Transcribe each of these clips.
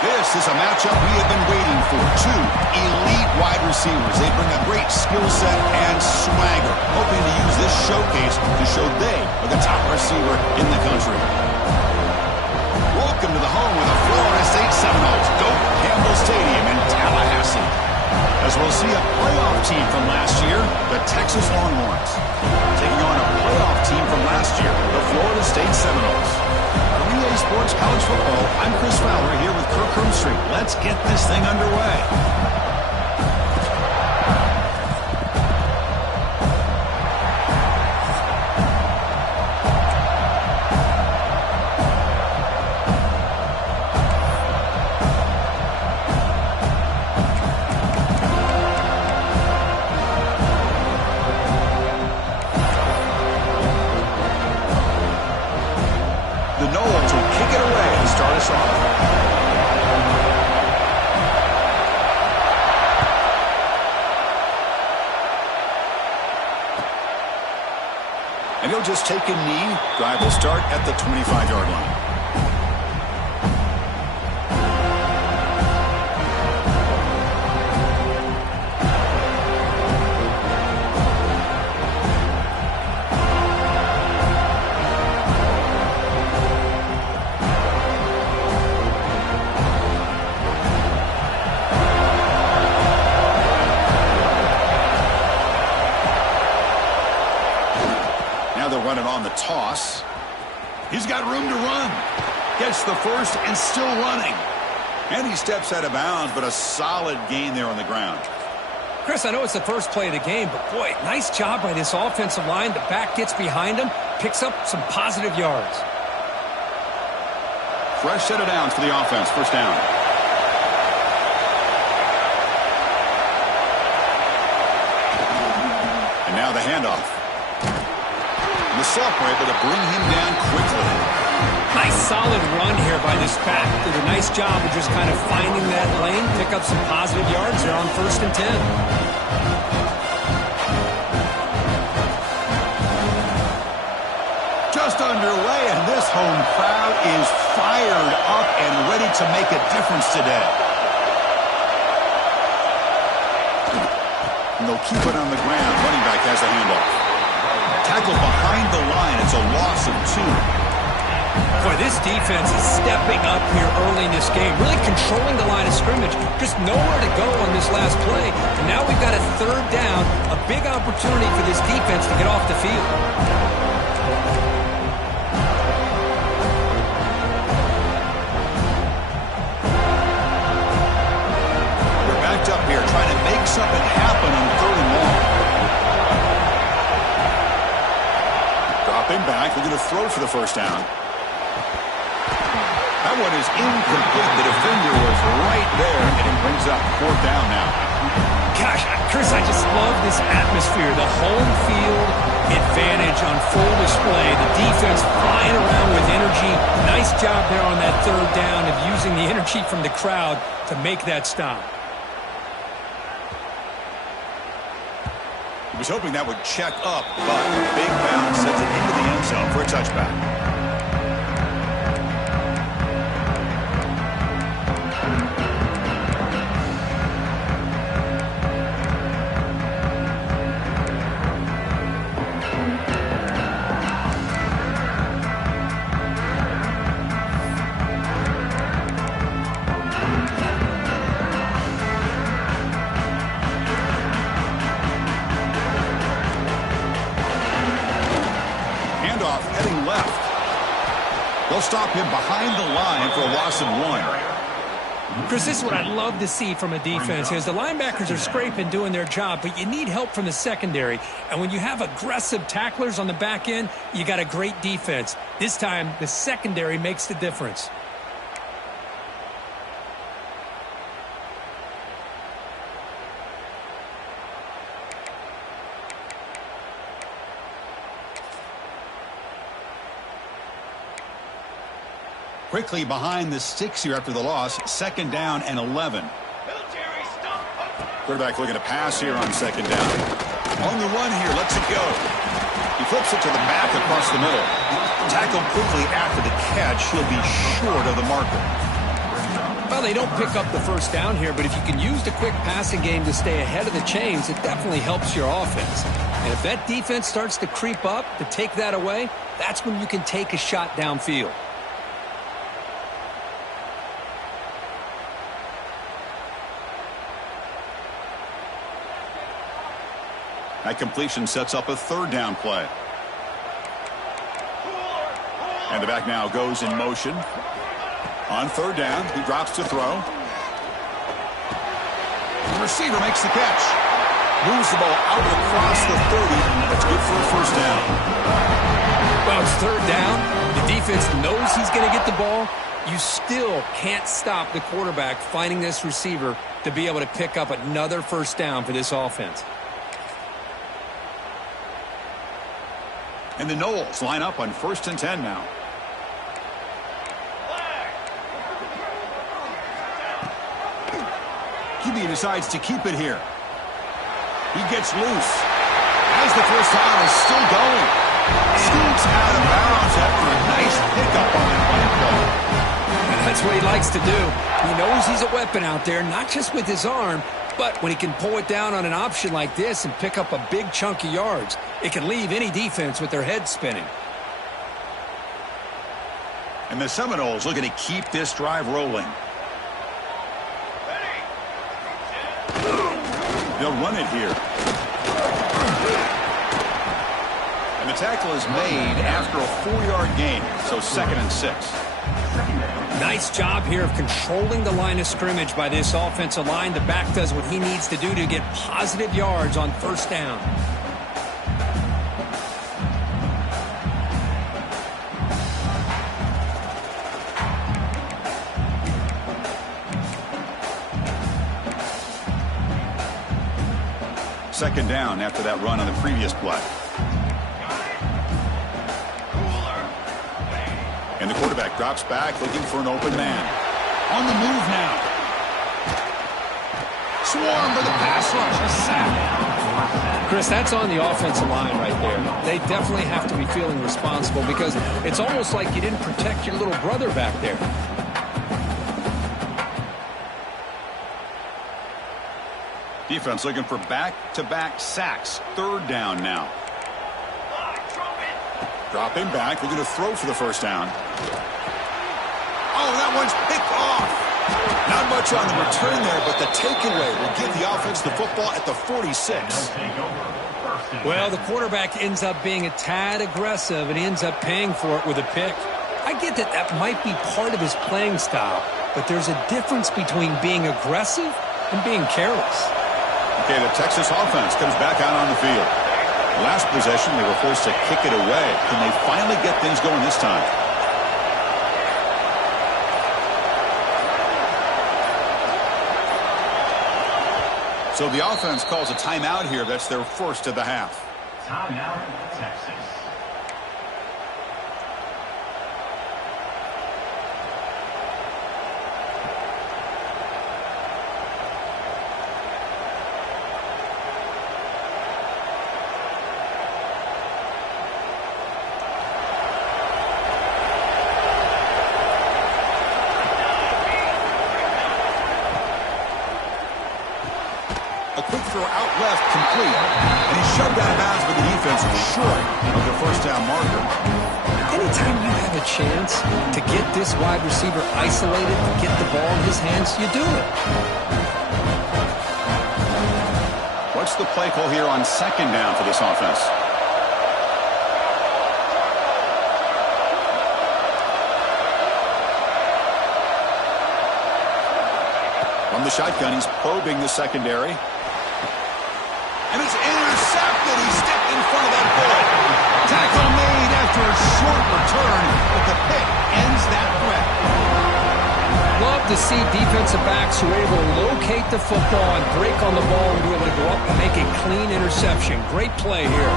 This is a matchup we have been waiting for. Two elite wide receivers. They bring a great skill set and swagger, hoping to use this showcase to show they are the top receiver in the country. Welcome to the home of the Florida State Seminoles, Doak Campbell Stadium in Tallahassee. As we'll see a playoff team from last year, the Texas Longhorns, taking on a playoff team from last year, the Florida State Seminoles. On EA Sports College Football, I'm Chris Fowler here with Kirk Herbstreit. Let's get this thing underway. And he'll just take a knee. Drive will start at the 25-yard line. Running on the toss. He's got room to run. Gets the first and still running. And he steps out of bounds, but a solid gain there on the ground. Chris, I know it's the first play of the game, but boy, nice job by this offensive line. The back gets behind him, picks up some positive yards. Fresh set of downs for the offense. First down. And now the handoff. The Sophomore able to bring him down quickly. Nice solid run here by this back. Did a nice job of just kind of finding that lane, pick up some positive yards there on 1st and 10. Just underway, and this home crowd is fired up and ready to make a difference today. And they'll keep it on the ground. Running back has a handoff. Tackle behind the line. It's a loss of 2. Boy, this defense is stepping up here early in this game, really controlling the line of scrimmage. Just nowhere to go on this last play. And now we've got a 3rd down, a big opportunity for this defense to get off the field. We're backed up here trying to make something happen on 3rd and long. Back, looking to throw for the first down. That one is incomplete. The defender was right there, and it brings up 4th down now. Gosh, Chris, I just love this atmosphere. The home field advantage on full display. The defense flying around with energy. Nice job there on that 3rd down of using the energy from the crowd to make that stop. Was hoping that would check up, but a big bounce sends it into the end zone for a touchback. Heading left. They'll stop him behind the line for a loss of 1. Chris, this is what I'd love to see from a defense is the linebackers are scraping, doing their job, but you need help from the secondary. And when you have aggressive tacklers on the back end, you got a great defense. This time, the secondary makes the difference. Quickly behind the 6 here after the loss. 2nd down and 11. Quarterback looking to pass here on 2nd down. On the run here, lets it go. He flips it to the back across the middle. Tackled quickly after the catch. He'll be short of the marker. Well, Well, they don't pick up the first down here, but if you can use the quick passing game to stay ahead of the chains, it definitely helps your offense. And if that defense starts to creep up to take that away, that's when you can take a shot downfield. That completion sets up a third down play. And the back now goes in motion. On third down, he drops to throw. The receiver makes the catch. Moves the ball out across the 30. That's good for a first down. Well, it's third down. The defense knows he's going to get the ball. You still can't stop the quarterback finding this receiver to be able to pick up another first down for this offense. And the Knowles line up on 1st and 10 now. QB decides to keep it here. He gets loose. As the first down is still going. Scoots out of bounds after a nice pickup on that play. That's what he likes to do. He knows he's a weapon out there, not just with his arm, but when he can pull it down on an option like this and pick up a big chunk of yards, it can leave any defense with their head spinning. And the Seminoles looking to keep this drive rolling. They'll run it here. And the tackle is made after a 4-yard gain, so 2nd and 6. Nice job here of controlling the line of scrimmage by this offensive line. The back does what he needs to do to get positive yards on first down. Second down after that run on the previous play. And the quarterback drops back looking for an open man. On the move now. Swarm for the pass rush. A sack. Chris, that's on the offensive line right there. They definitely have to be feeling responsible because it's almost like you didn't protect your little brother back there. Defense looking for back-to-back sacks. Third down now. Dropping back, looking to throw for the first down. Oh, that one's picked off. Not much on the return there, but the takeaway will give the offense the football at the 46. Well, the quarterback ends up being a tad aggressive, and he ends up paying for it with a pick. I get that that might be part of his playing style, but there's a difference between being aggressive and being careless. Okay, the Texas offense comes back out on the field. Last possession, they were forced to kick it away. Can they finally get things going this time? So the offense calls a timeout here. That's their first of the half. Timeout, Texas. Throw out left, complete. And he's shoved out of bounds by the defense short of the first down marker. Anytime you have a chance to get this wide receiver isolated, to get the ball in his hands, you do it. What's the play call here on second down for this offense? From the shotgun, he's probing the secondary. And it's intercepted. He stepped in front of that ball. Tackle made after a short return, but the pick ends that threat. Love to see defensive backs who are able to locate the football and break on the ball and be able to go up and make a clean interception. Great play here.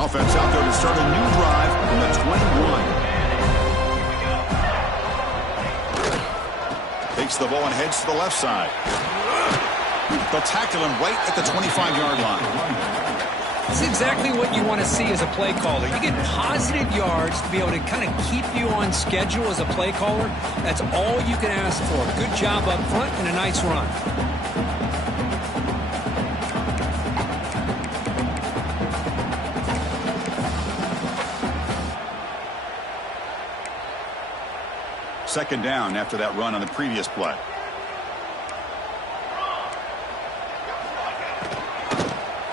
Offense out there to start a new drive from the 21. Takes the ball and heads to the left side. They'll tackle him right at the 25-yard line. This is exactly what you want to see as a play caller. You get positive yards to be able to kind of keep you on schedule as a play caller. That's all you can ask for. Good job up front and a nice run. Second down after that run on the previous play.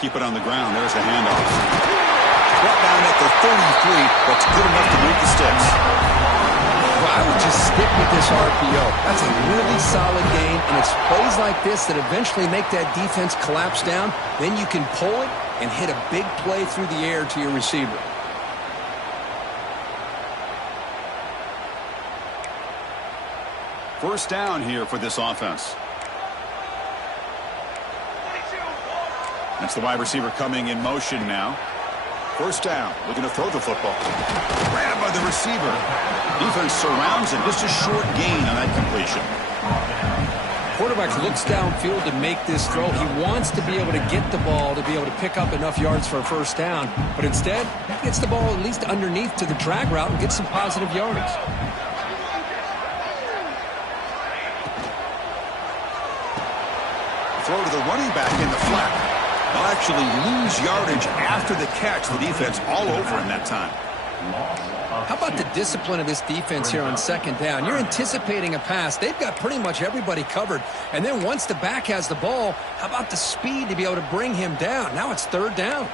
Keep it on the ground. There's the handoff. Brought down at the 33, but good enough to move the sticks. Well, I would just stick with this RPO. That's a really solid game, and it's plays like this that eventually make that defense collapse down. Then you can pull it and hit a big play through the air to your receiver. First down here for this offense. That's the wide receiver coming in motion now. First down, looking to throw the football. Grabbed by the receiver. Defense surrounds him. Just a short gain on that completion. Quarterback looks downfield to make this throw. He wants to be able to get the ball to be able to pick up enough yards for a first down. But instead, he gets the ball at least underneath to the drag route and gets some positive yards. Throw to the running back in the flat. They'll actually lose yardage after the catch. The defense all over him that time. How about the discipline of this defense here on second down? You're anticipating a pass. They've got pretty much everybody covered. And then once the back has the ball, how about the speed to be able to bring him down? Now it's third down.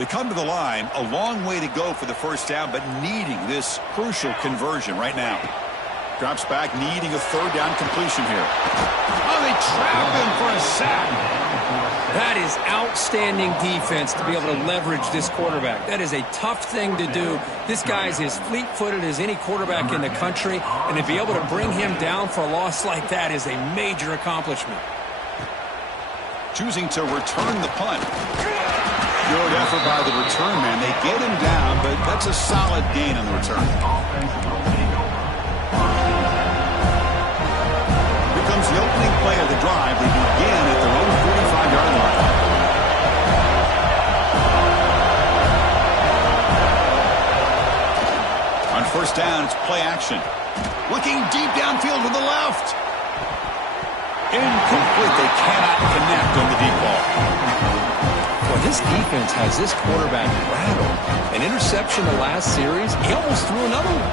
They come to the line, a long way to go for the first down, but needing this crucial conversion right now. Drops back, needing a third down completion here. Oh, they trap him for a sack. That is outstanding defense to be able to leverage this quarterback. That is a tough thing to do. This guy's as fleet-footed as any quarterback in the country, and to be able to bring him down for a loss like that is a major accomplishment. Choosing to return the punt. Good effort by the return man. They get him down, but that's a solid gain on the return. Here comes the opening play of the drive. They begin at their own 45-yard line. On first down, it's play action. Looking deep downfield to the left. Incomplete. They cannot connect on the deep ball. Well, this defense has this quarterback rattled. An interception the last series. He almost threw another one.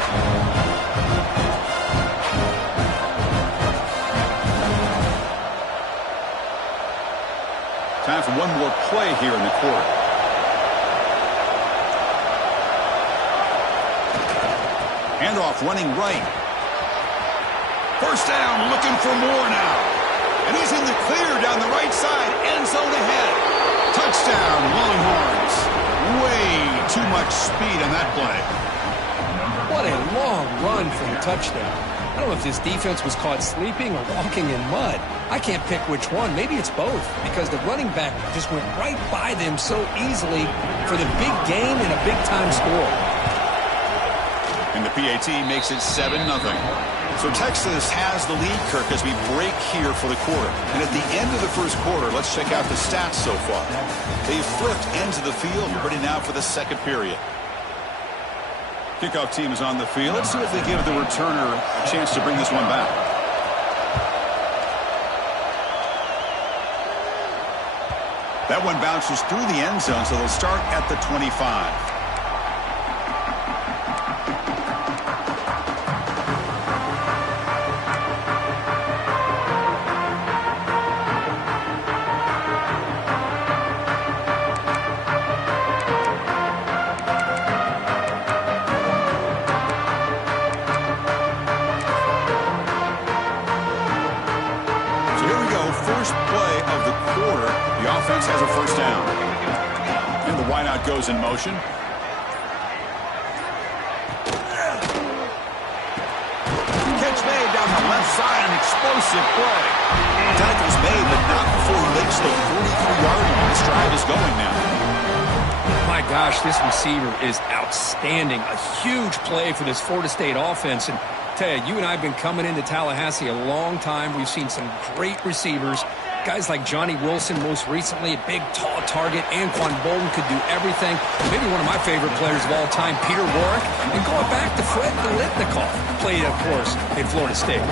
Time for one more play here in the quarter. Handoff running right. First down, looking for more now. And he's in the clear down the right side. End zone ahead. Touchdown, Longhorns. Way too much speed on that play. What a long run for the touchdown. I don't know if this defense was caught sleeping or walking in mud. I can't pick which one. Maybe it's both, because the running back just went right by them so easily for the big gain and a big-time score. And the PAT makes it 7-0. So Texas has the lead, Kirk, as we break here for the quarter. And at the end of the first quarter, let's check out the stats so far. They've flipped into the field, ready now for the second period. Kickoff team is on the field. Let's see if they give the returner a chance to bring this one back. That one bounces through the end zone, so they'll start at the 25. Has a first down. And the wideout goes in motion. Catch made down the left side, an explosive play. Tackle's made, but not before he makes the 43-yard line. This drive is going now. My gosh, this receiver is outstanding. A huge play for this Florida State offense. And tell you and I have been coming into Tallahassee a long time. We've seen some great receivers. Guys like Johnny Wilson, most recently, a big, tall target. Anquan Bolden could do everything. Maybe one of my favorite players of all time, Peter Warrick. And going back to Fred Biletnikoff, played, of course, in Florida State.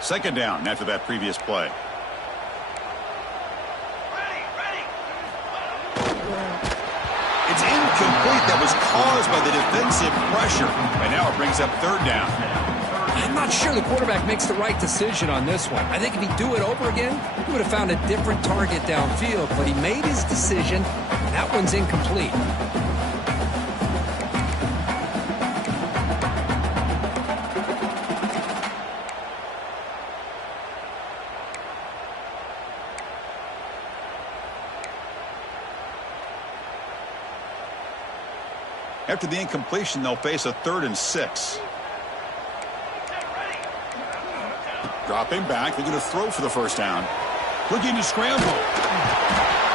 Second down after that previous play. It's incomplete. That was caused by the defensive pressure. And now it brings up third down. I'm not sure the quarterback makes the right decision on this one. I think if he'd do it over again, he would have found a different target downfield. But he made his decision. That one's incomplete. After the incompletion, they'll face a 3rd and 6. Dropping back. They're going to throw for the first down. Looking to scramble.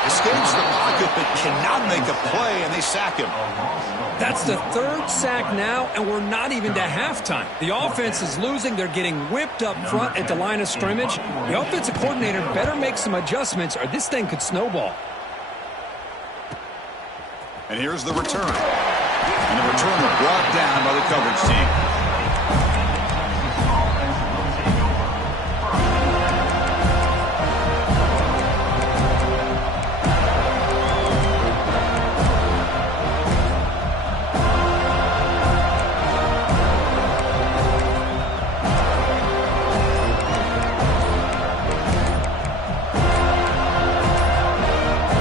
Escapes the pocket, but cannot make a play, and they sack him. That's the 3rd sack now, and we're not even to halftime. The offense is losing. They're getting whipped up front at the line of scrimmage. The offensive coordinator better make some adjustments, or this thing could snowball. And here's the return. And the returner brought down by the coverage team.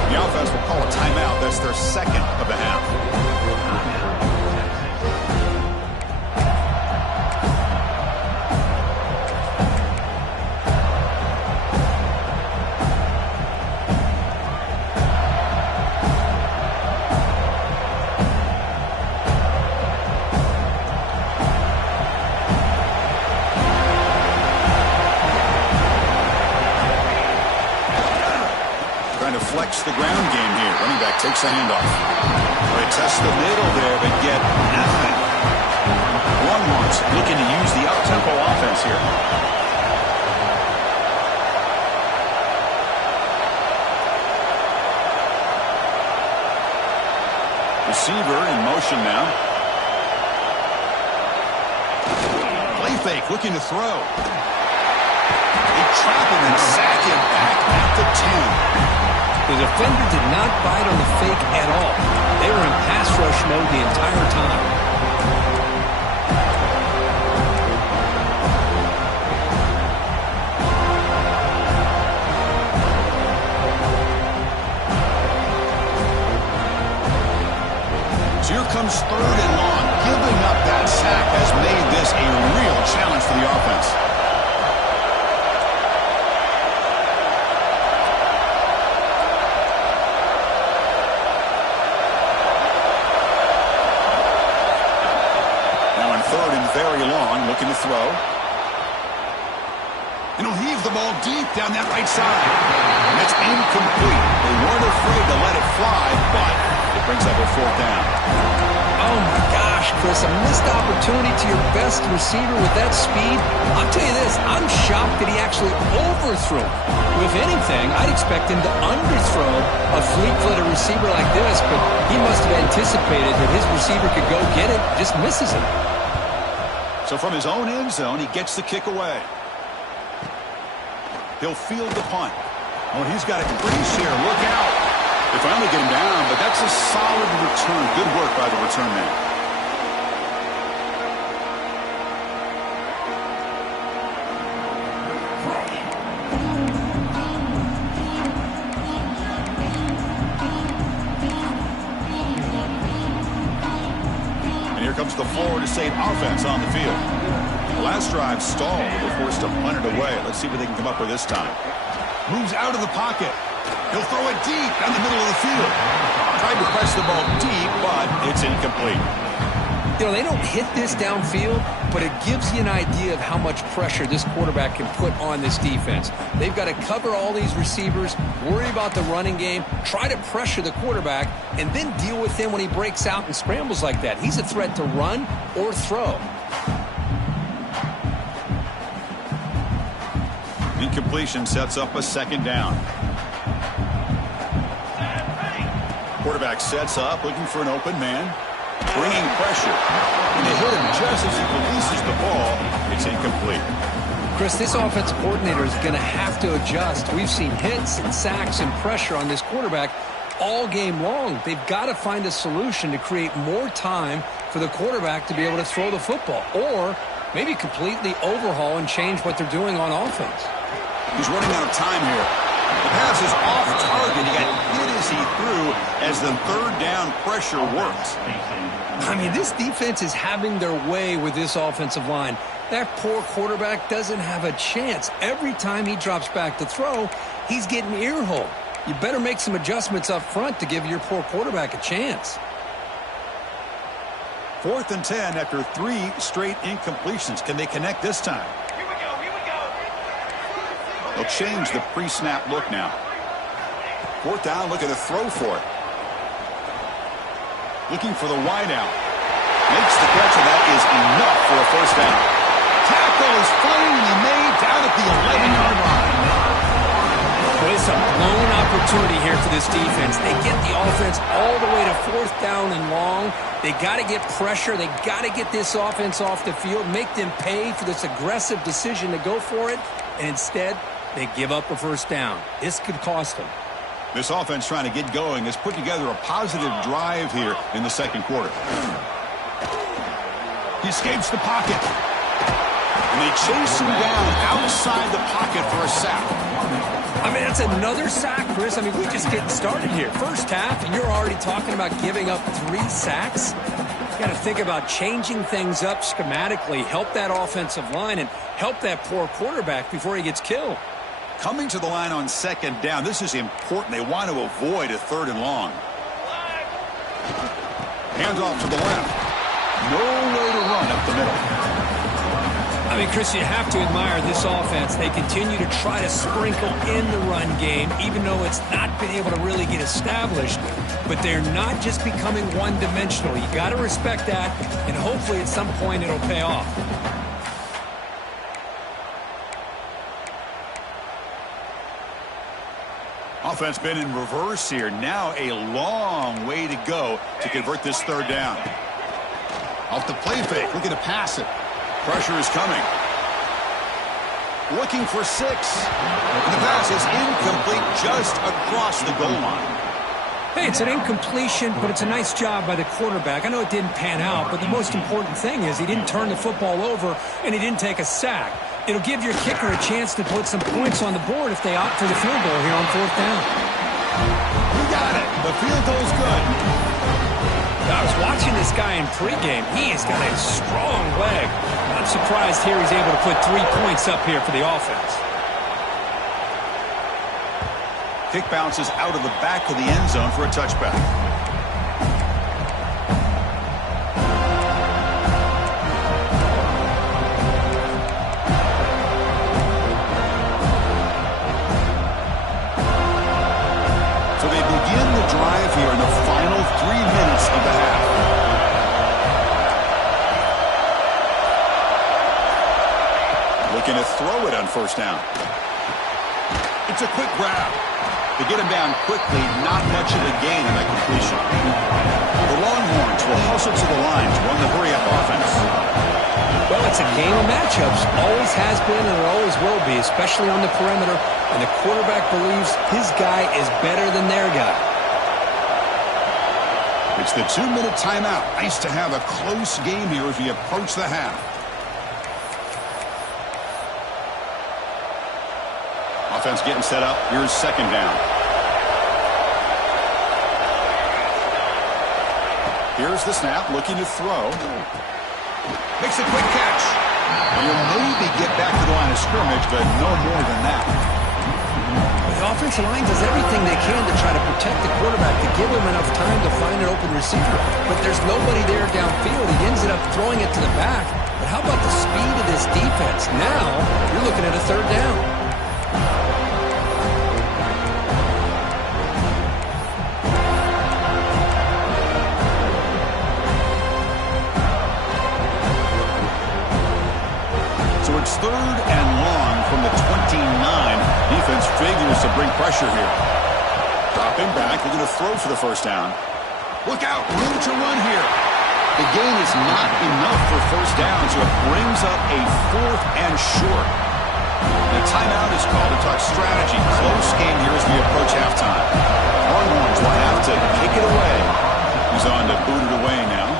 The offense will call a timeout. That's their second of the half. Flex the ground game here. Running back takes the handoff. They test the middle there, but get nothing. Longhorns looking to use the up-tempo offense here. Receiver in motion now. Play fake, looking to throw. They trap him and sack him back at the 10. The defender did not bite on the fake at all. They were in pass rush mode the entire time. So here comes 3rd and long. Giving up that sack has made this a real challenge for the offense. Very long, looking to throw. And he'll heave the ball deep down that right side. And it's incomplete. They weren't afraid to let it fly, but it brings up a 4th down. Oh, my gosh, Chris, a missed opportunity to your best receiver with that speed. I'll tell you this, I'm shocked that he actually overthrew him. If anything, I'd expect him to underthrow a fleet-footed receiver like this, but he must have anticipated that his receiver could go get it, just misses him. So from his own end zone, he gets the kick away. He'll field the punt. Oh, he's got a crease here. Look out. They finally get him down, but that's a solid return. Good work by the return man. Comes the Florida State offense on the field. The last drive stalled. They were forced to punt it away. Let's see what they can come up with this time. Moves out of the pocket. He'll throw it deep down the middle of the field. Tried to press the ball deep, but it's incomplete. You know, they don't hit this downfield, but it gives you an idea of how much pressure this quarterback can put on this defense. They've got to cover all these receivers, worry about the running game, try to pressure the quarterback, and then deal with him when he breaks out and scrambles like that. He's a threat to run or throw. Incompletion sets up a second down. Quarterback sets up, looking for an open man. Bringing pressure. And they hit him just as he releases the ball. It's incomplete. Chris, this offensive coordinator is going to have to adjust. We've seen hits and sacks and pressure on this quarterback all game long. They've got to find a solution to create more time for the quarterback to be able to throw the football, or maybe completely overhaul and change what they're doing on offense. He's running out of time here. The pass is off target. He got hit as he threw as the third down pressure works. I mean, this defense is having their way with this offensive line. That poor quarterback doesn't have a chance. Every time he drops back to throw, he's getting earholed. You better make some adjustments up front to give your poor quarterback a chance. 4th and 10 after 3 straight incompletions. Can they connect this time? Here we go. They'll change the pre-snap look now. 4th down, look at the throw for it. Looking for the wideout. Makes the catch, and that is enough for a first down. Tackle is finally made down at the 11-yard line. But it's a blown opportunity here for this defense. They get the offense all the way to 4th down and long. They got to get pressure. They got to get this offense off the field, make them pay for this aggressive decision to go for it, and instead they give up a first down. This could cost them. This offense trying to get going has put together a positive drive here in the second quarter. He escapes the pocket. And they chase him down outside the pocket for a sack. I mean, that's another sack, Chris. I mean, we're just getting started here. First half, and you're already talking about giving up 3 sacks. You got to think about changing things up schematically, help that offensive line, and help that poor quarterback before he gets killed. Coming to the line on second down, this is important. They want to avoid a 3rd and long. Hands off to the left. No way to run up the middle. I mean, Chris, you have to admire this offense. They continue to try to sprinkle in the run game, even though it's not been able to really get established. But they're not just becoming one-dimensional. You got to respect that, and hopefully at some point it'll pay off. Offense been in reverse here. Now a long way to go to convert this 3rd down. Off the play fake, looking to pass it. Pressure is coming. Looking for 6. And the pass is incomplete just across the goal line. Hey, it's an incompletion, but it's a nice job by the quarterback. I know it didn't pan out, but the most important thing is he didn't turn the football over and he didn't take a sack. It'll give your kicker a chance to put some points on the board if they opt for the field goal here on 4th down. You got it. The field goal's good. I was watching this guy in pregame. He has got a strong leg. I'm surprised here he's able to put 3 points up here for the offense. Kick bounces out of the back of the end zone for a touchback. So they begin the drive here in the final 3 minutes of the half. Looking to throw it on 1st down. It's a quick grab. To get him down quickly, not much of a gain in that completion. The Longhorns will hustle to the line to run the hurry-up offense. Well, it's a game of matchups. Always has been and it always will be, especially on the perimeter. And the quarterback believes his guy is better than their guy. It's the 2-minute timeout. Nice to have a close game here as we approach the half. Offense getting set up. Here's 2nd down. Here's the snap, looking to throw. Makes a quick catch. He'll maybe get back to the line of scrimmage, but no more than that. The offensive line does everything they can to try to protect the quarterback, to give him enough time to find an open receiver. But there's nobody there downfield. He ends up throwing it to the back. But how about the speed of this defense? Now, you're looking at a third down. It's 3rd and long from the 29. Defense figures to bring pressure here. Dropping back, they're going to throw for the first down. Look out, room to run here. The gain is not enough for first down, so it brings up a 4th and short. The timeout is called to talk strategy. Close game here as we approach halftime. Longhorns will have to kick it away. He's on to boot it away now.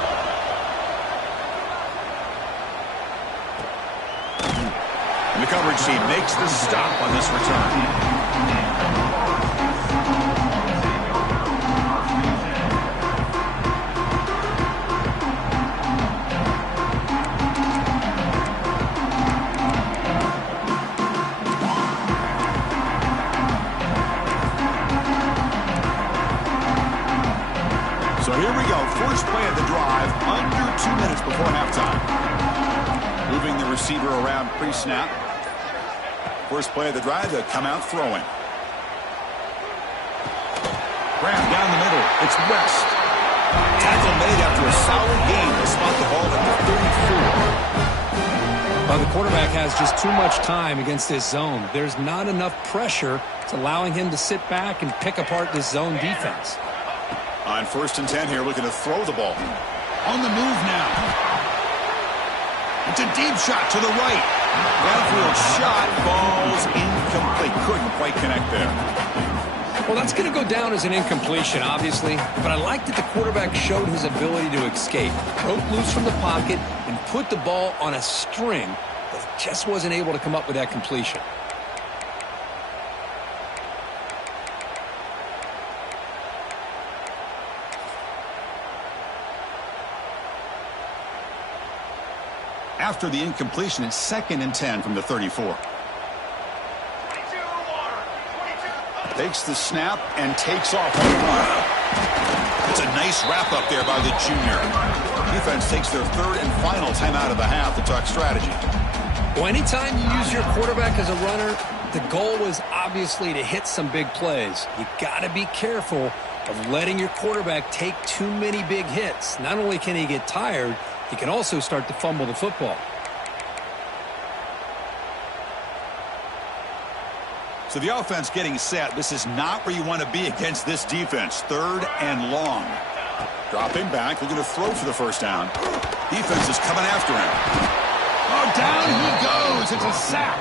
The coverage team makes the stop on this return. So here we go. First play of the drive, under 2 minutes before halftime. Moving the receiver around pre-snap. First play of the drive, they'll come out throwing. Grab down the middle. It's West. Tackle made after a solid gain to spot the ball at the 34. Well, the quarterback has just too much time against this zone. There's not enough pressure. It's allowing him to sit back and pick apart this zone defense. On 1st and 10 here, looking to throw the ball. On the move now. It's a deep shot to the right. Downfield shot falls incomplete. Couldn't quite connect there. Well, that's going to go down as an incompletion, obviously. But I like that the quarterback showed his ability to escape. Broke loose from the pocket and put the ball on a string, but just wasn't able to come up with that completion. After the incompletion, it's 2nd and 10 from the 34. Takes the snap and takes off on the run. It's a nice wrap up there by the junior. Defense takes their 3rd and final timeout of the half to talk strategy. Well, anytime you use your quarterback as a runner, the goal was obviously to hit some big plays. You got to be careful of letting your quarterback take too many big hits. Not only can he get tired, he can also start to fumble the football. So the offense getting set. This is not where you want to be against this defense. 3rd and long. Dropping back, looking to throw for the first down. Defense is coming after him. Oh, down he goes. It's a sack.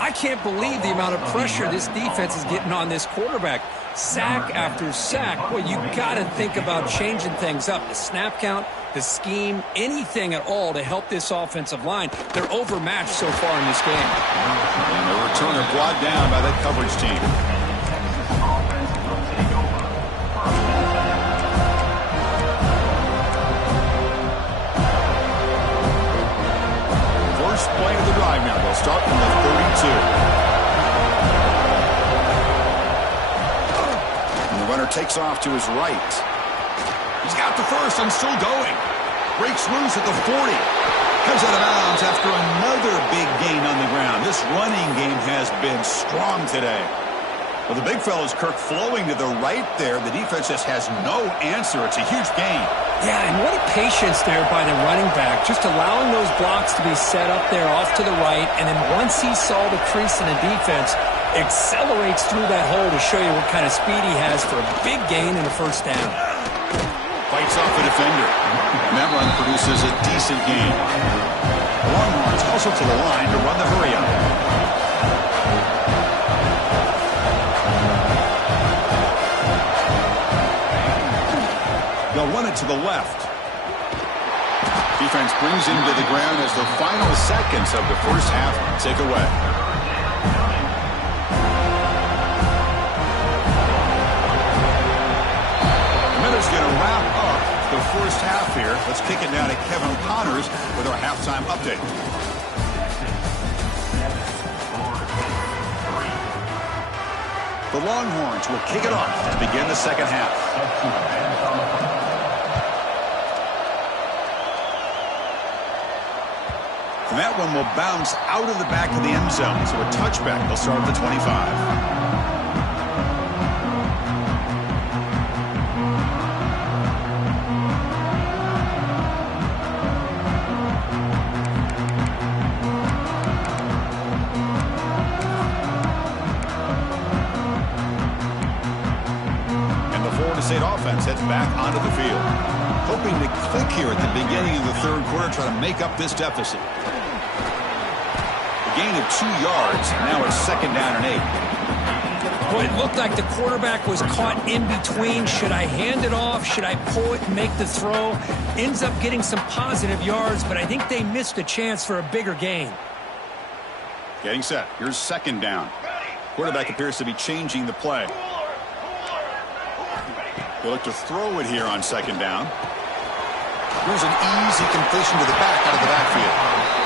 I can't believe the amount of pressure this defense is getting on this quarterback. Sack after sack. Well, you got to think about changing things up. The snap count, the scheme, anything at all to help this offensive line. They're overmatched so far in this game. And the returner brought down by that coverage team. First play of the drive now. They'll start from the 32. Runner takes off to his right. He's got the first and still going. Breaks loose at the 40. Comes out of bounds after another big gain on the ground. This running game has been strong today. Well, the big fella's Kirk flowing to the right there. The defense just has no answer. It's a huge gain. Yeah, and what a patience there by the running back. Just allowing those blocks to be set up there off to the right. And then once he saw the crease in the defense, accelerates through that hole to show you what kind of speed he has for a big gain and a first down. Fights off a defender. And that run produces a decent gain. The Longhorns also to the line to run the hurry up. They'll run it to the left. Defense brings him to the ground as the final seconds of the first half tick away. Going to wrap up the first half here. Let's kick it down to Kevin Connors with our halftime update. The Longhorns will kick it off to begin the second half. And that one will bounce out of the back of the end zone. So a touchback. They'll start at the 25. State offense heads back onto the field. Hoping to click here at the beginning of the third quarter, try to make up this deficit. A gain of 2 yards. Now it's second down and 8. Well, it looked like the quarterback was caught in between. Should I hand it off? Should I pull it and make the throw? Ends up getting some positive yards, but I think they missed a chance for a bigger gain. Getting set. Here's second down. Quarterback appears to be changing the play. They look to throw it here on second down. Here's an easy completion to the back out of the backfield.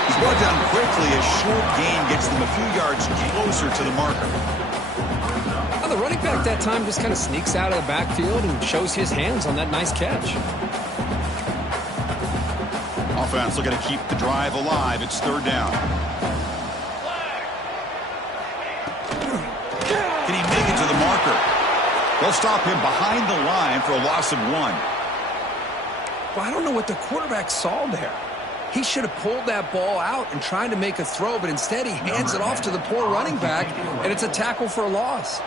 He's brought down quickly. A short gain gets them a few yards closer to the marker. Well, the running back that time just kind of sneaks out of the backfield and shows his hands on that nice catch. Offense looking to keep the drive alive. It's third down. Can he make it to the marker? They'll stop him behind the line for a loss of 1. Well, I don't know what the quarterback saw there. He should have pulled that ball out and tried to make a throw, but instead he hands it off to the poor running back, and it's a tackle for a loss.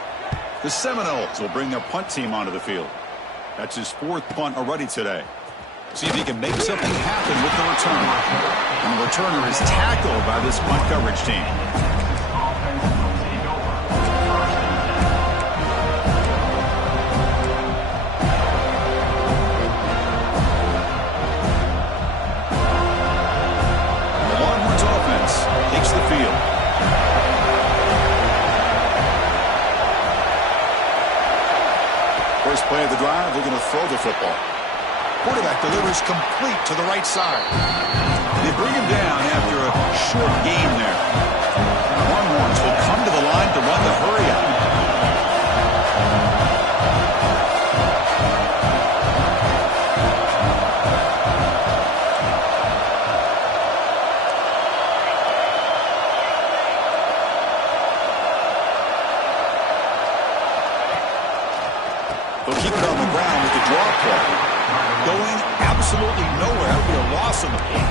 The Seminoles will bring their punt team onto the field. That's his 4th punt already today. See if he can make something happen with the return. And the returner is tackled by this punt coverage team. Takes the field. First play of the drive, they're going to throw the football. Quarterback delivers complete to the right side. They bring him down after a short gain there. Longhorns will come to the line to run the hurry up. They'll keep it on the ground with the draw play. Going absolutely nowhere. That would be a loss on the play.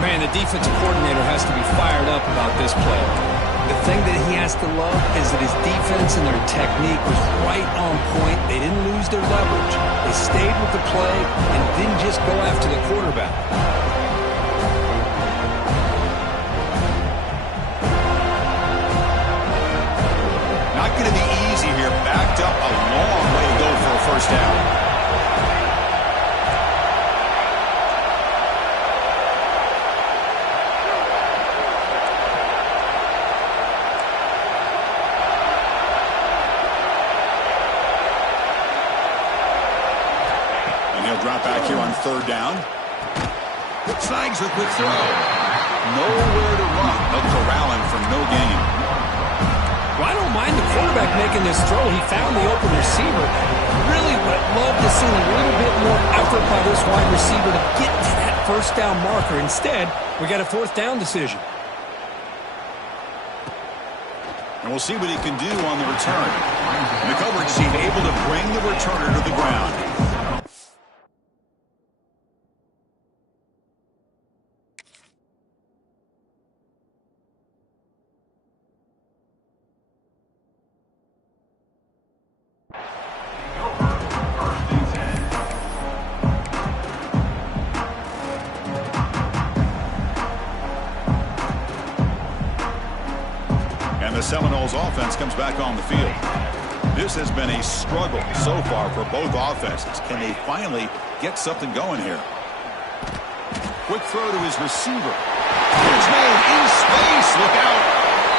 Man, the defensive coordinator has to be fired up about this play. The thing that he has to love is that his defense and their technique was right on point. They didn't lose their leverage. They stayed with the play and didn't just go after the quarterback. Not going to be easy here. Backed up a long way to go for a first down. And he'll drop back here on third down. Snags a quick throw. Nowhere to run. They'll corral him for no gain. Well, I don't mind the quarterback making this throw. He found the open receiver. Really would love to see a little bit more effort by this wide receiver to get to that first down marker. Instead, we got a fourth down decision. And we'll see what he can do on the return. And the coverage team able to bring the returner to the ground. The Seminoles offense comes back on the field. This has been a struggle so far for both offenses. Can they finally get something going here? Quick throw to his receiver. It's made in space. Look out.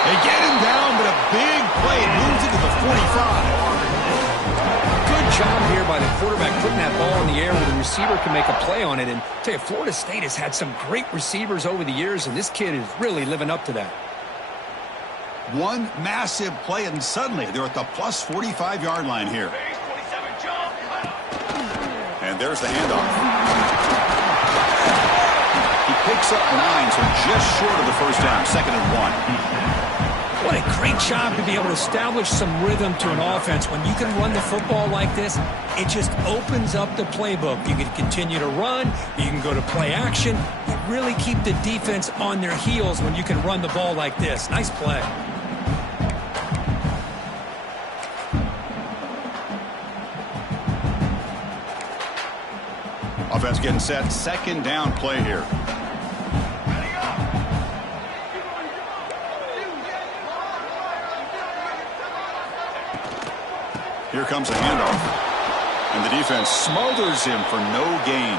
They get him down, but a big play moves into the 45. Good job here by the quarterback putting that ball in the air where the receiver can make a play on it. And I'll tell you, Florida State has had some great receivers over the years, and this kid is really living up to that. One massive play, and suddenly they're at the plus 45-yard line here. And there's the handoff. He picks up 9, so just short of the first down, 2nd and 1. What a great job to be able to establish some rhythm to an offense. When you can run the football like this, it just opens up the playbook. You can continue to run. You can go to play action. You really keep the defense on their heels when you can run the ball like this. Nice play. Offense getting set. 2nd down play here. Here comes a handoff. And the defense smothers him for no gain.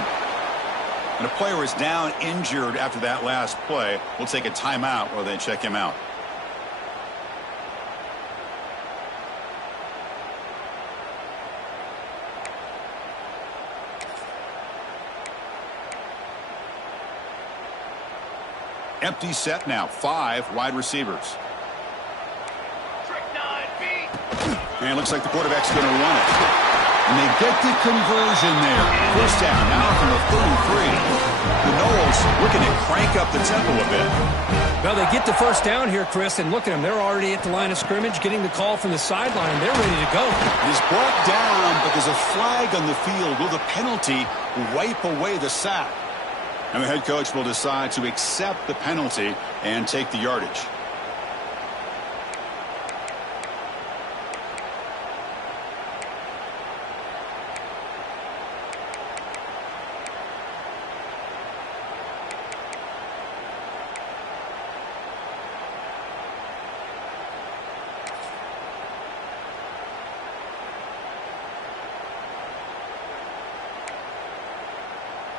And a player is down injured after that last play. We'll take a timeout while they check him out. Empty set now. 5 wide receivers. And it looks like the quarterback's going to run it. And they get the conversion there. First down now from the 33. The Noles looking to crank up the tempo a bit. Well, they get the first down here, Chris, and look at them. They're already at the line of scrimmage, getting the call from the sideline. They're ready to go. It is brought down, but there's a flag on the field. Will the penalty wipe away the sack? And the head coach will decide to accept the penalty and take the yardage.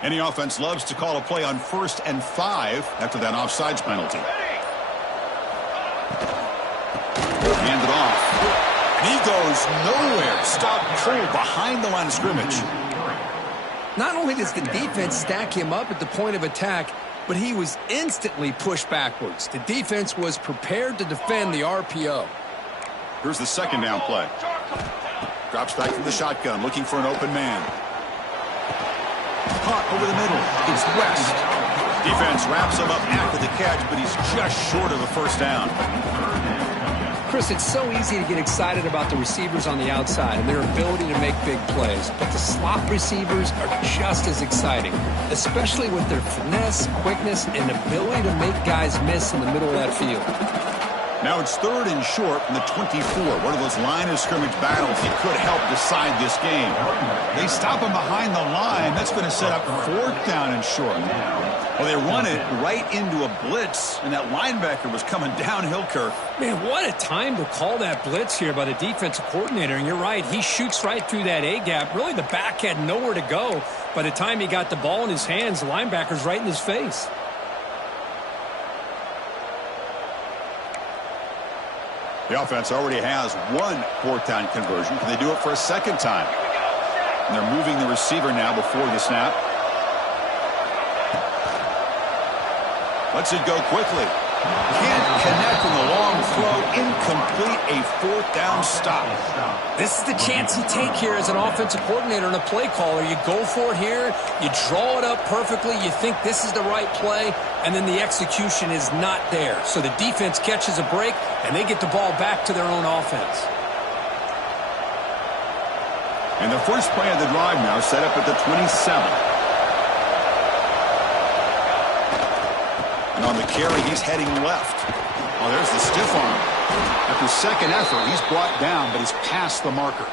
Any offense loves to call a play on 1st and 5 after that offsides penalty. Hand it off. And he goes nowhere. Stopped cold behind the line of scrimmage. Not only does the defense stack him up at the point of attack, but he was instantly pushed backwards. The defense was prepared to defend the RPO. Here's the 2nd down play. Drops back from the shotgun, looking for an open man. Caught over the middle. It's West. Defense wraps him up after the catch, but he's just short of a first down. Chris, it's so easy to get excited about the receivers on the outside and their ability to make big plays, but the slot receivers are just as exciting, especially with their finesse, quickness, and ability to make guys miss in the middle of that field. Now it's 3rd and short from the 24. One of those line of scrimmage battles that could help decide this game. They stop him behind the line. That's going to set up 4th down and short. Well, they run it right into a blitz, and that linebacker was coming downhill, Kirk. Man, what a time to call that blitz here by the defensive coordinator. And you're right, he shoots right through that A-gap. Really, the back had nowhere to go. By the time he got the ball in his hands, the linebacker's right in his face. The offense already has 1 4th down conversion. Can they do it for a 2nd time? And they're moving the receiver now before the snap. Lets it go quickly. Can't connect on the long throw. Incomplete. A 4th down stop. This is the chance you take here as an offensive coordinator and a play caller. You go for it here. You draw it up perfectly. You think this is the right play, and then the execution is not there. So the defense catches a break, and they get the ball back to their own offense. And the first play of the drive now set up at the 27. And on the carry, he's heading left. Oh, there's the stiff arm. After 2nd effort, he's brought down, but he's past the marker.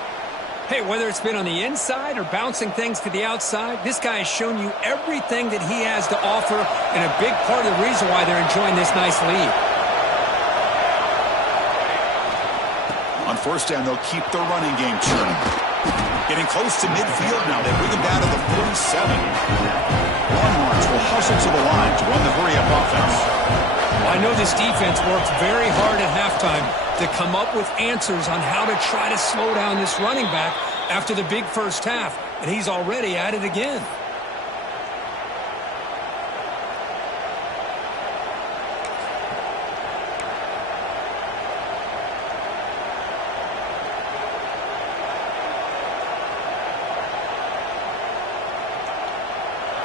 Hey, whether it's been on the inside or bouncing things to the outside, this guy has shown you everything that he has to offer, and a big part of the reason why they're enjoying this nice lead. On 1st down, they'll keep the running game churning. Getting close to midfield now. They bring him down to the 47. Long march will hustle to the line to run the hurry-up offense. Well, I know this defense works very hard at halftime to come up with answers on how to try to slow down this running back after the big first half, and he's already at it again.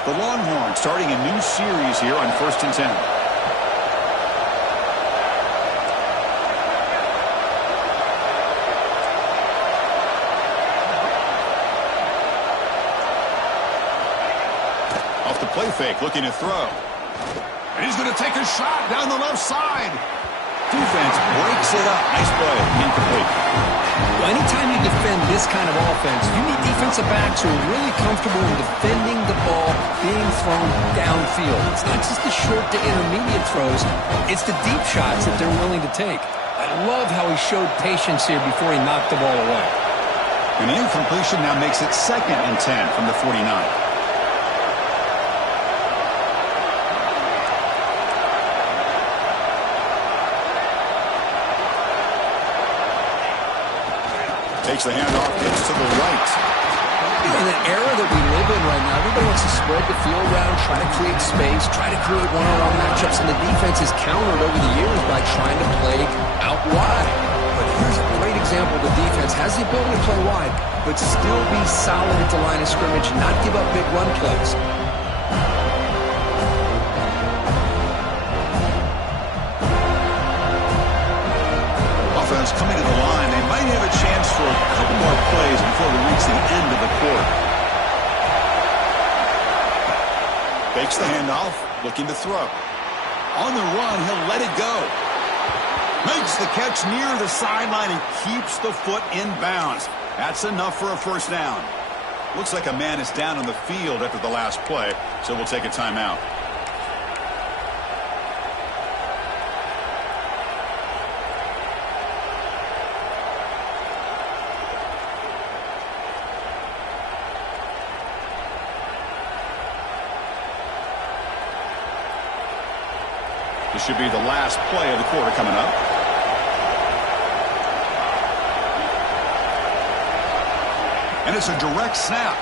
The Longhorns starting a new series here on 1st and 10. Off the play fake, looking to throw. And he's going to take a shot down the left side. Defense breaks it up. Nice play. Incomplete. Well, anytime you defend this kind of offense, you need defensive backs who are really comfortable in defending the ball being thrown downfield. It's not just the short to intermediate throws. It's the deep shots that they're willing to take. I love how he showed patience here before he knocked the ball away. An incompletion now makes it 2nd and 10 from the 49. Takes the handoff, gets to the right. In an era that we live in right now, everybody wants to spread the field around, try to create space, try to create one-on-one matchups, and the defense has countered over the years by trying to play out wide. But here's a great example. The defense has the ability to play wide, but still be solid at the line of scrimmage, not give up big run plays. Offense coming to the line. They might have a chance for a couple more plays before we reach the end of the quarter. Fakes the handoff, looking to throw. On the run, he'll let it go. Makes the catch near the sideline and keeps the foot in bounds. That's enough for a first down. Looks like a man is down on the field after the last play, so we'll take a timeout. This should be the last play of the quarter coming up. And it's a direct snap.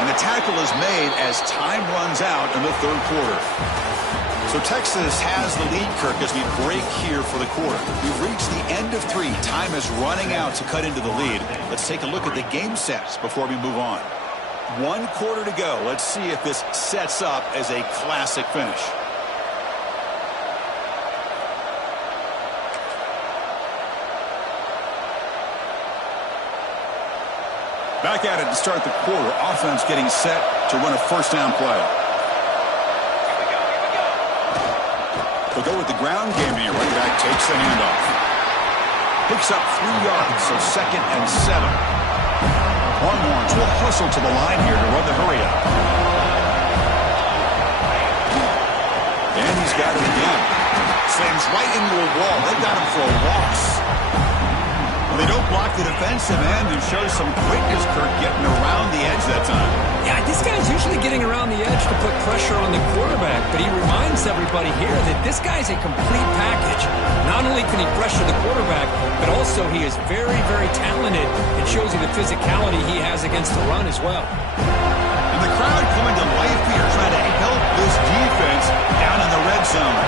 And the tackle is made as time runs out in the 3rd quarter. So Texas has the lead, Kirk, as we break here for the quarter. We've reached the end of 3. Time is running out to cut into the lead. Let's take a look at the game sets before we move on. 1 quarter to go. Let's see if this sets up as a classic finish. Back at it to start the quarter. Offense getting set to run a first down play. They'll go with the ground game here. Running back takes the handoff. Picks up 3 yards, so 2nd and 7. Longhorns will hustle to the line here to run the hurry up. And he's got it again. Slams right into a wall. They got him for a loss. Well, they don't block the defensive end and show some quickness, Kirk, getting around the edge that time. Yeah, this guy's usually getting around the edge to put pressure on the quarterback, but he reminds everybody here that this guy's a complete package. Not only can he pressure the quarterback, but also he is very, very talented. It shows you the physicality he has against the run as well. And the crowd coming to life here, trying to help this defense down in the red zone.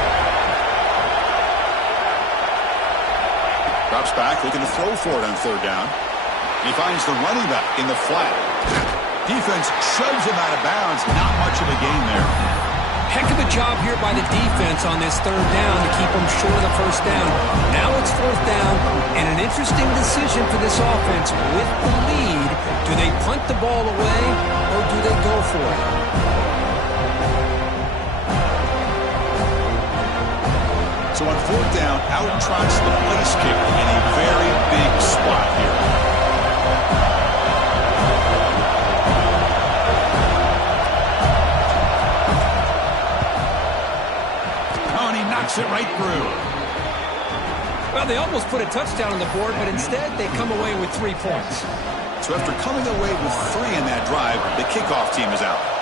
Drops back, looking to throw for it on 3rd down. He finds the running back in the flat. Defense shoves him out of bounds. Not much of a gain there. Heck of a job here by the defense on this 3rd down to keep them short of the first down. Now it's 4th down, and an interesting decision for this offense. With the lead, do they punt the ball away, or do they go for it? So on 4th down, out trots the place kicker in a very big spot here. Oh, and he knocks it right through. Well, they almost put a touchdown on the board, but instead they come away with 3 points. So after coming away with 3 in that drive, the kickoff team is out.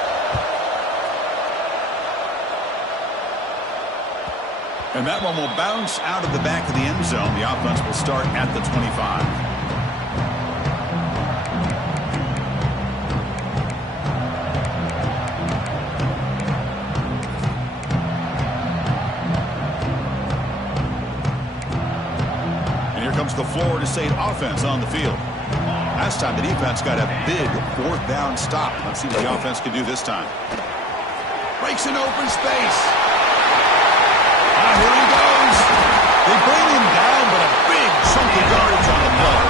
And that one will bounce out of the back of the end zone. The offense will start at the 25. And here comes the Florida State offense on the field. Last time the defense got a big fourth down stop. Let's see what the offense can do this time. Breaks an open space. Here he goes. They bring him down, but a big chunk of yardage on the play.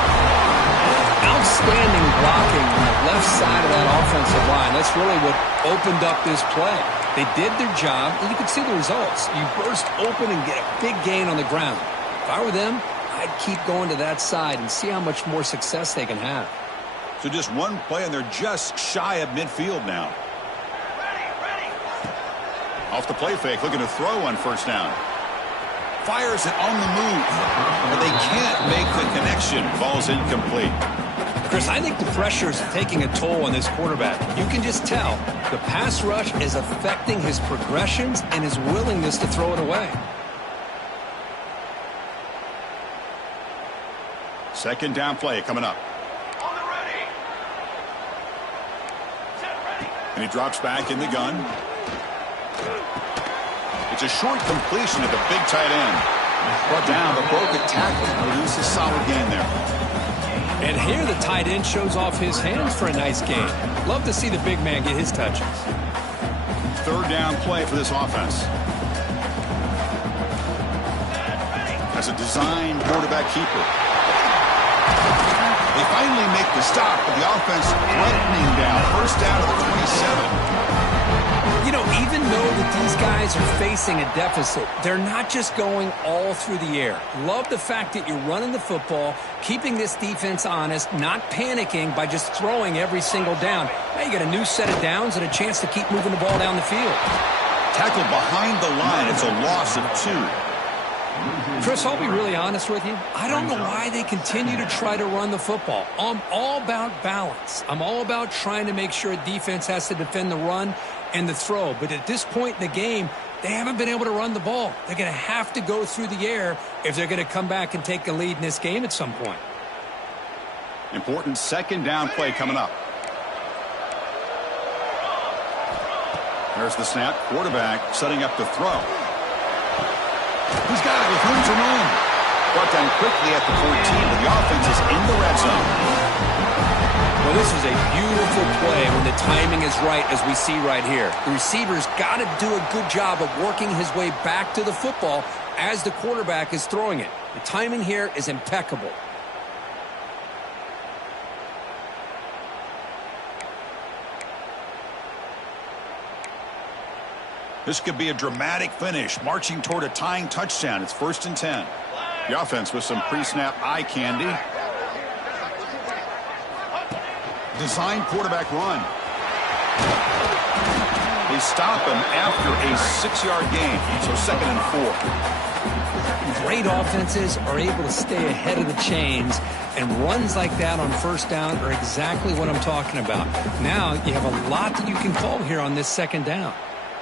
Outstanding blocking on the left side of that offensive line. That's really what opened up this play. They did their job, and you can see the results. You burst open and get a big gain on the ground. If I were them, I'd keep going to that side and see how much more success they can have. So just one play, and they're just shy of midfield now. Off the play fake, looking to throw on first down. Fires it on the move, but they can't make the connection. Falls incomplete. Chris, I think the pressure is taking a toll on this quarterback. You can just tell the pass rush is affecting his progressions and his willingness to throw it away. Second down play coming up. On the ready. Set ready. And he drops back in the gun. It's a short completion at the big tight end. Brought down, but broke a tackle. Produces a solid gain there. And here the tight end shows off his hands for a nice gain. Love to see the big man get his touches. Third down play for this offense. As a design quarterback keeper. They finally make the stop, but the offense threatening down. First down to the 27. You know, even though that these guys are facing a deficit, they're not just going all through the air. Love the fact that you're running the football, keeping this defense honest, not panicking by just throwing every single down. Now you got a new set of downs and a chance to keep moving the ball down the field. Tackled behind the line. It's a loss of 2. Chris, I'll be really honest with you. I don't know why they continue to try to run the football. I'm all about balance. I'm all about trying to make sure defense has to defend the run and the throw. But at this point in the game, they haven't been able to run the ball. They're going to have to go through the air if they're going to come back and take a lead in this game at some point. Important second down play coming up. There's the snap. Quarterback setting up the throw. He's got it with room to run. Brought down quickly at the 14, but the offense is in the red zone. Well, this is a beautiful play when the timing is right, as we see right here. The receiver's got to do a good job of working his way back to the football as the quarterback is throwing it. The timing here is impeccable. This could be a dramatic finish, marching toward a tying touchdown. It's 1st and 10. The offense with some pre-snap eye candy. Design quarterback run. They stop him after a 6-yard gain, so 2nd and 4. Great offenses are able to stay ahead of the chains, and runs like that on first down are exactly what I'm talking about. Now you have a lot that you can call here on this second down.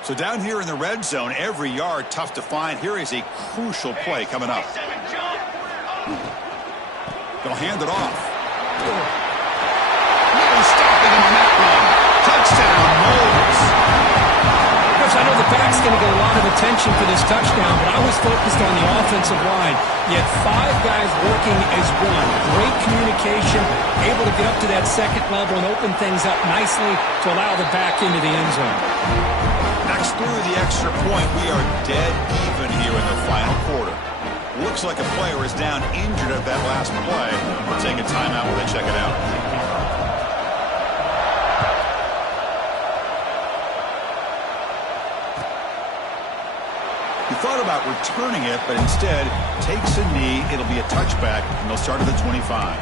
So down here in the red zone, every yard tough to find. Here is a crucial play coming up. They'll hand it off. No stopping him on that run. Touchdown, Knowles. Chris, I know the back's going to get a lot of attention for this touchdown, but I was focused on the offensive line. You had 5 guys working as one. Great communication, able to get up to that second level and open things up nicely to allow the back into the end zone. Next through the extra point, we are dead even here in the final quarter. Looks like a player is down injured at that last play. We'll take a timeout while they check it out. He thought about returning it, but instead takes a knee. It'll be a touchback, and they'll start at the 25.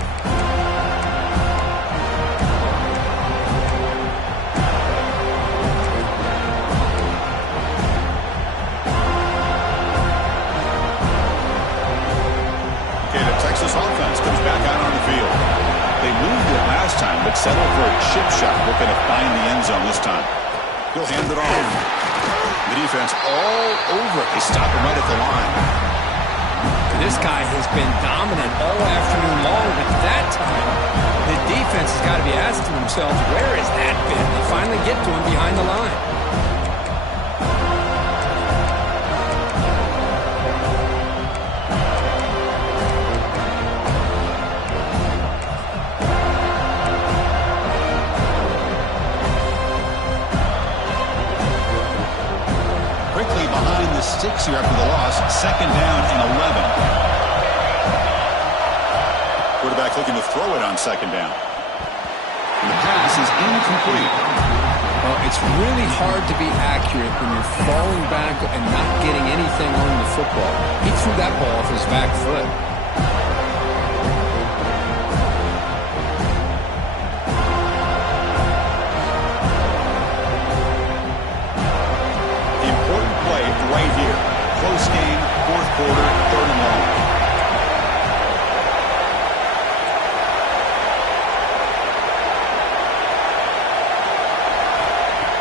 Texas offense comes back out on the field. They moved it last time, but settled for a chip shot, looking to find the end zone this time. He'll hand it off. The defense all over it. They stop him right at the line. This guy has been dominant all afternoon long, but that time, the defense has got to be asking themselves, where has that been? They finally get to him behind the line. second down and 11. Quarterback looking to throw it on second down. And the pass is incomplete. Well, it's really hard to be accurate when you're falling back and not getting anything on the football. He threw that ball off his back foot. Important play right here. Close game, fourth quarter, third and long.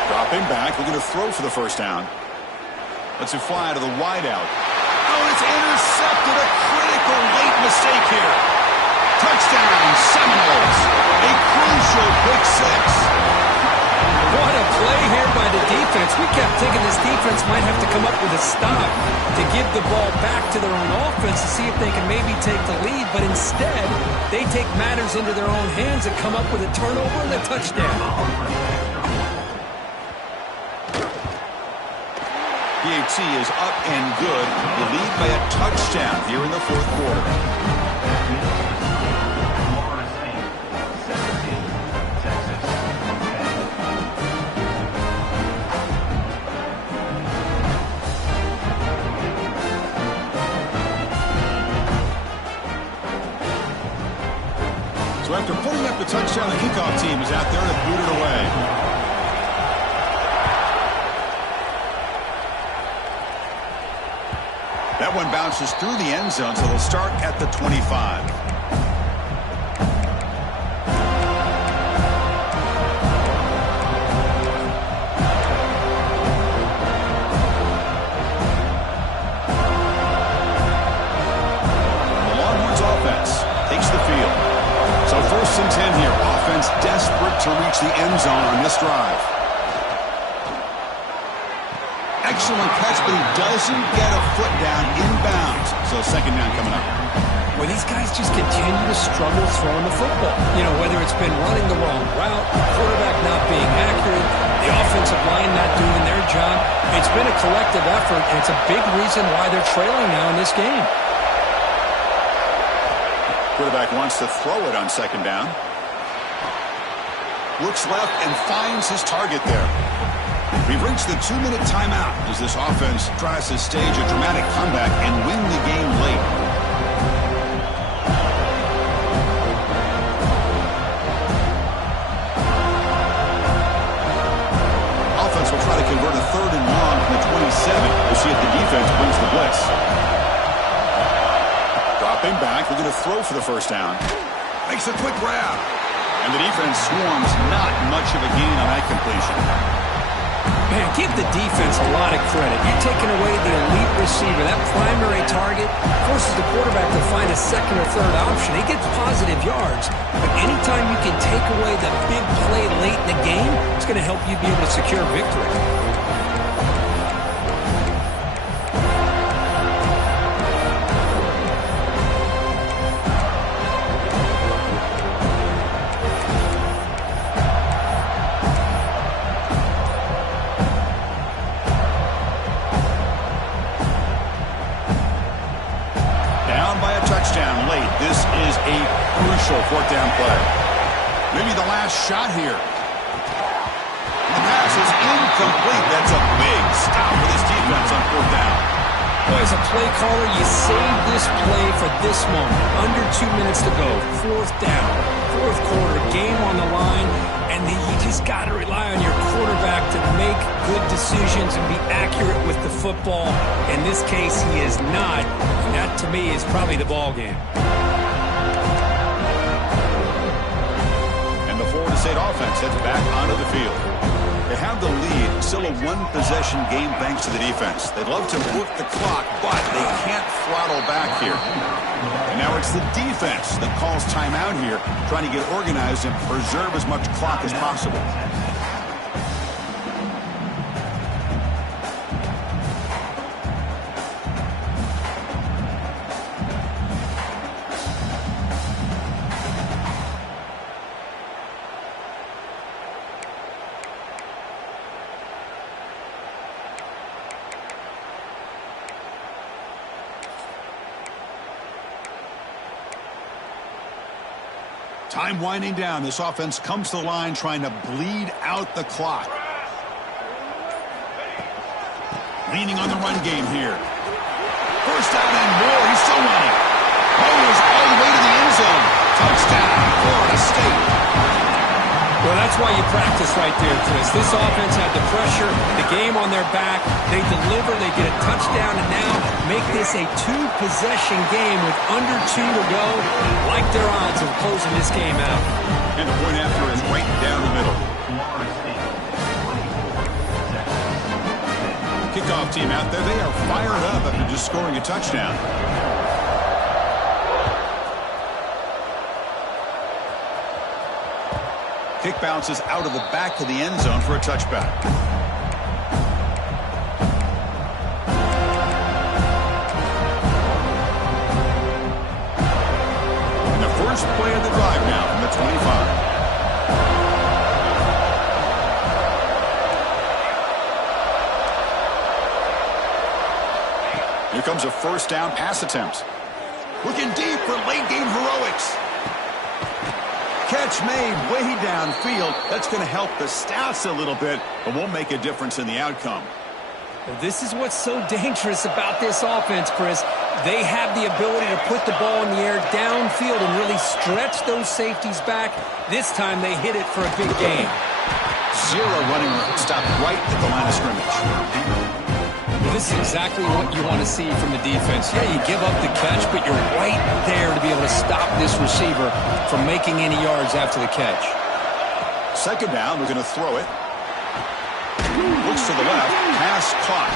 Dropping back, we're going to throw for the first down. Lets it fly to the wideout. Oh, it's intercepted. A critical late mistake here. Touchdown, Seminoles. A crucial pick six. What a play here by the defense. We kept thinking this defense might have to come up with a stop to give the ball back to their own offense to see if they can maybe take the lead. But instead, they take matters into their own hands and come up with a turnover and a touchdown. PAT is up and good. They lead by a touchdown here in the fourth quarter. So after putting up the touchdown, the kickoff team is out there to boot it away. That one bounces through the end zone, so they'll start at the 25. The Longhorns offense takes the field. So 1st and 10 here. Offense desperate to reach the end zone on this drive. Excellent catch, but he doesn't get a foot down inbounds. So second down coming up. Well, these guys just continue to struggle throwing the football. You know, whether it's been running the wrong route, the quarterback not being accurate, the offensive line not doing their job. It's been a collective effort, and it's a big reason why they're trailing now in this game. Quarterback wants to throw it on second down. Looks left and finds his target there. We've reached the 2-minute timeout as this offense tries to stage a dramatic comeback and win the game late. Offense will try to convert a third and long from the 27. We'll see if the defense brings the blitz. Dropping back, we're going to throw for the first down. Makes a quick grab. And the defense swarms, not much of a gain on that completion. Man, give the defense a lot of credit. You're taking away the elite receiver. That primary target forces the quarterback to find a second or third option. He gets positive yards. But anytime you can take away the big play late in the game, it's going to help you be able to secure victory. Fourth down play. Maybe the last shot here. The pass is incomplete. That's a big stop for this defense on fourth down. Boy, as a play caller, you save this play for this moment. Under 2 minutes to go. Fourth down. Fourth quarter. Game on the line. And you just got to rely on your quarterback to make good decisions and be accurate with the football. In this case, he is not. And that, to me, is probably the ball game. State offense heads back onto the field. They have the lead, still a one-possession game thanks to the defense. They'd love to work the clock, but they can't throttle back here. And now it's the defense that calls timeout here, trying to get organized and preserve as much clock as possible. Time winding down. This offense comes to the line trying to bleed out the clock. Leaning on the run game here. First down and more. He's still running. Goes all the way to the end zone. Touchdown, Florida State. Well, that's why you practice right there, Chris. This offense had the pressure, the game on their back. They deliver, they get a touchdown, and now make this a two-possession game with under 2 to go. Like their odds of closing this game out. And the point after is right down the middle. Kickoff team out there. They are fired up after just scoring a touchdown. Kick bounces out of the back of the end zone for a touchback. And the first play of the drive now from the 25. Here comes a first down pass attempt. Looking deep for late game heroics. Catch made way downfield. That's going to help the stats a little bit, but won't make a difference in the outcome. Well, this is what's so dangerous about this offense, Chris. They have the ability to put the ball in the air downfield and really stretch those safeties back. This time they hit it for a big gain. Zero running room. Stopped right at the line of scrimmage. This is exactly what you want to see from the defense. Yeah, you give up the catch, but you're right there to be able to stop this receiver from making any yards after the catch. Second down, we're going to throw it. Looks to the left, pass caught.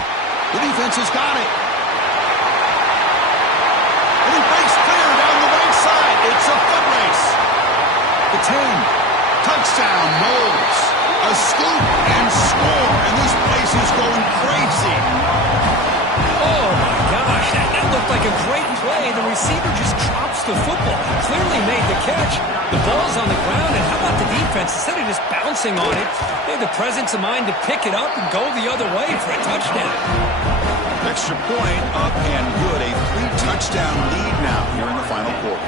The defense has got it. And he breaks clear down the right side. It's a foot race. The 10. Touchdown, Knowles. A scoop and score. And this place is going crazy. Oh, my gosh. That looked like a great play. The receiver just drops the football. Clearly made the catch. The ball's on the ground, and how about the defense? Instead of just bouncing on it, they had the presence of mind to pick it up and go the other way for a touchdown. Extra point up and good. A 3-touchdown lead now here in the final quarter.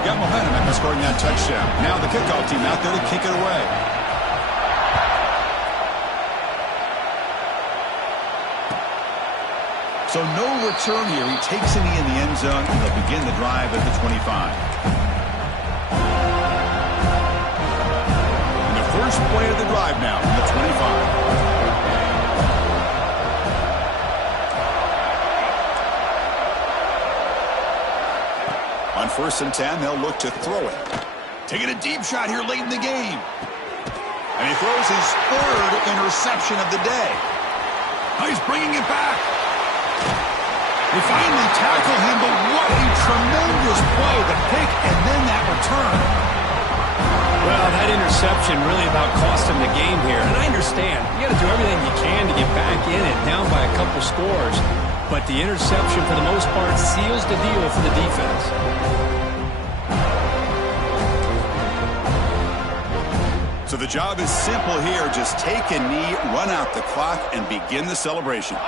Got momentum after scoring that touchdown. Now the kickoff team out there to kick it away. So no return here. He takes a knee in the end zone, and they'll begin the drive at the 25. And the first play of the drive now from the 25. On 1st and 10, they'll look to throw it. Taking a deep shot here late in the game. And he throws his third interception of the day. Now he's bringing it back. They finally tackle him, but what a tremendous play. The pick and then that return. Well, that interception really about cost him the game here. And I understand. You got to do everything you can to get back in it, down by a couple scores. But the interception, for the most part, seals the deal for the defense. So the job is simple here. Just take a knee, run out the clock, and begin the celebration.